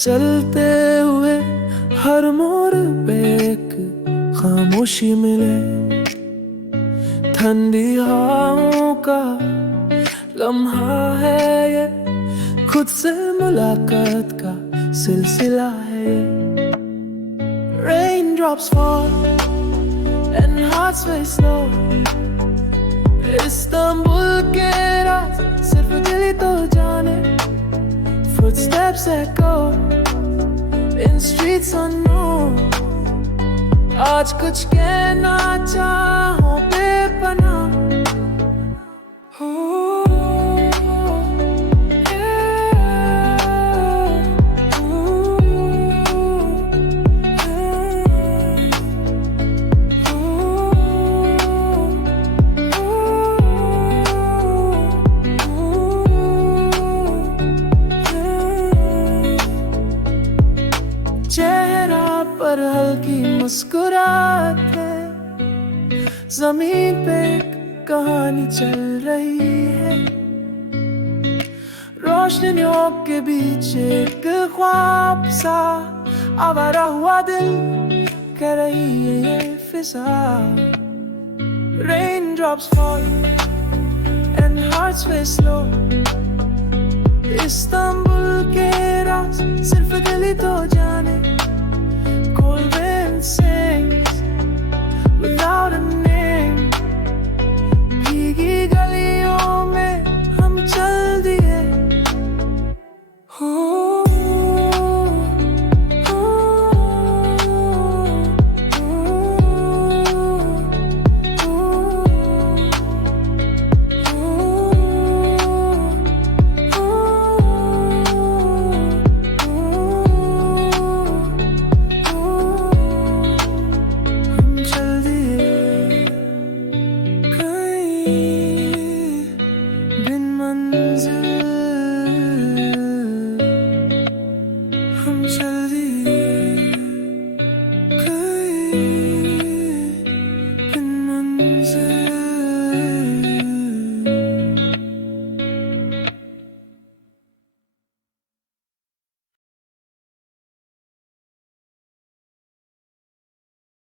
चलते हुए हर मोड़ पे एक खामोशी मिले, ठंडी हवाओं का लम्हा है ये, खुद से मुलाकात का सिलसिला है ये। Raindrops fall and hearts race slow, Istanbul के रात सिर्फ दिल ही तो जाने। Footsteps echo in streets unknown, आज कुछ कहना चाहो बेपनाह। चेहरा पर हल्की मुस्कुराहट है, जमीन पे एक कहानी चल रही है। रोशनियों के बीच एक ख्वाब सा आवारा हुआ दिल कह रही है ये फिजा। Raindrops fall and hearts race slow, Istanbul के रात सिर्फ दिल ही तो